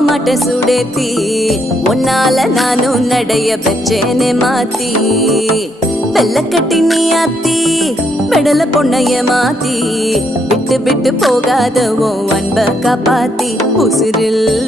மாட்டேன் சுடேத்தி உன்னால நானும் நடைய பெற்றேனே மாத்தி வெள்ள கட்டி நீ ஆத்தி பெடல பொண்ணைய மாத்தி விட்டு விட்டு போகாத உன் அன்ப காப்பாத்தி உசிரில்